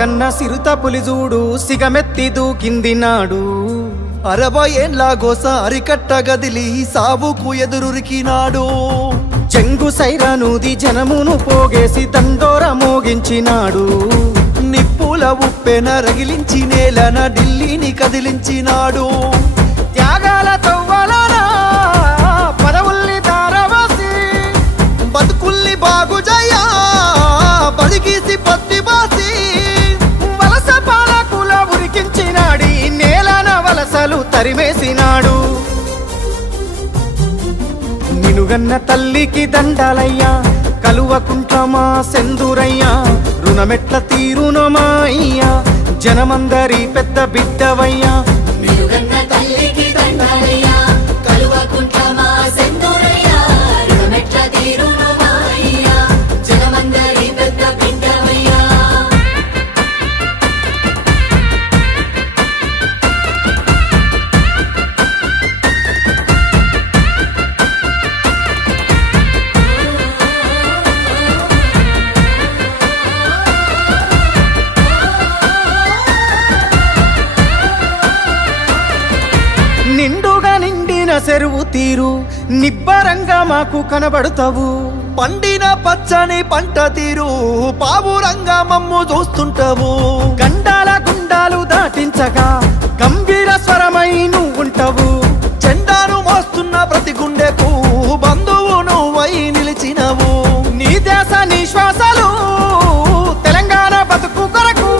గన్న సిరుత పులిజూడు సిగమెత్తి దూకింది నాడు. 60 ఏండ్ల గోస అరికట్ట గదిలి సావుకు ఎదురురికినాడు. చెంగు సైరానూది జనమును పోగేసి దండోర మోగించినాడు. నిప్పుల ఉప్పెన రగిలించి నేలన ఢిల్లీని కదిలించినాడు. త్యాగాల తవ్వలన పదవుల్ని తారవాసి బతుకుల్ని బాగుజయ్యా బడిగీసి పత్తి బాసి వలస పాలకుల ఉరికించినాడి నేలన వలసలు తరిమేసినాడు. నినుగన్న తల్లికి దండాలయ్యా కలువకుంట్ల మా సెందురయ్యా రుణమెట్ల తీరునో మా అయ్యా జనమందరి పెద్ద బిడ్డవయ్యా. నిలుగన్న తల్లికి దండాలయ్యా కలువకుంట్ల మా సెందురయ్యా రుణమెట్ల తీరును మా అయ్యా జనమందరి పెద్ద బిడ్డవయ్యా. నిండుగా నిండిన చెరువు తీరు నిబ్బరంగా మాకు కనబడతావు. పండిన పచ్చని పంట తీరు పావురంగా మమ్ము చూస్తుంటావు. గండాల గుండాలు దాటించగా గంభీర స్వరమై నువ్వుంటావు. జెండాను మోస్తున్న ప్రతి గుండెకు బంధువు నువ్వై నిలిచినవు. నీ దేశ నీ శ్వాసలు తెలంగాణ బతుకు కొరకు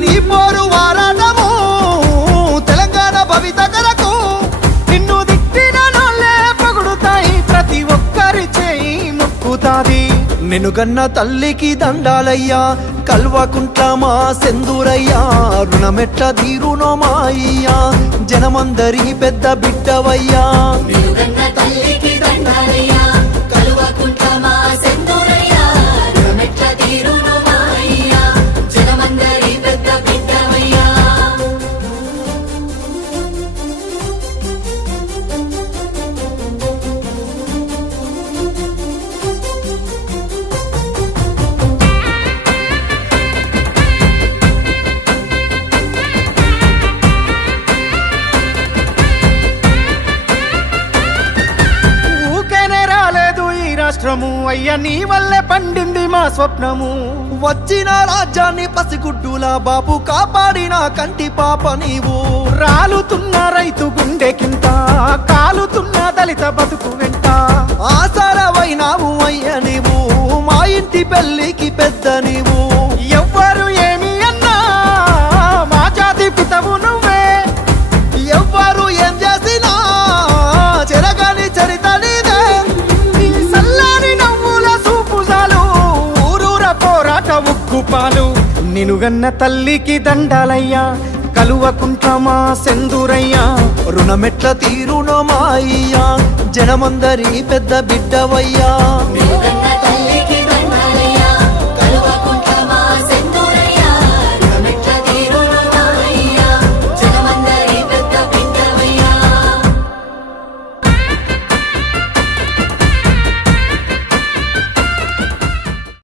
నీ పోరు వారాటము తెలంగాణ భవిత కొరకు. నిన్ను దిట్టిన నోళ్ళే పొగుడుతాయి ప్రతి ఒక్కరి చేయి ముక్కుతాది. నినుగన్న తల్లికి దండాలయ్యా కల్వకుంట్ల మా సెందురయ్యా రుణమెట్ల తీరునో మా అయ్యా జనమందరి పెద్ద బిడ్డవయ్యా. నిలుగన్న తల్లికి దండాలయ్యా కలువకుంట్ల మా సెందురయ్యా రుణమెట్ల తీరును మా అయ్యా జనమందరి పెద్ద బిడ్డవయ్యా. ఊకేనే రాలేదు ఈ రాష్ట్రము అయ్యా నీ వల్లే పండింది మా స్వప్నము. వచ్చిన రాజ్యాన్ని పసిగుడ్డులా బాబు కాపాడిన కంటి పాప నీవు. రాలుతున్న రైతు గుండెకింత కాలుతున్న దళిత బతుకు వెంట ఆసరవైనావు అయ్య నీవు మా ఇంటి పెళ్ళికి పెద్ద నీవు. ఎవ్వరు ఏమి అన్నా మా జాతి పితవు నువ్వే. ఎవ్వరు ఏం చేసినా చెరగని చరిత నీదే. నీ సల్లాని నవ్వుల సూపుజాలు ఊరూర పోరాట ఉక్కుపాలు. నినుగన్న తల్లికి దండాలయ్యా కలువకుంట్ల మా సెందురయ్యా రుణమెట్ల తీరునో మా అయ్యా జనమందరి పెద్ద బిడ్డవయ్యా. నిలుగన్న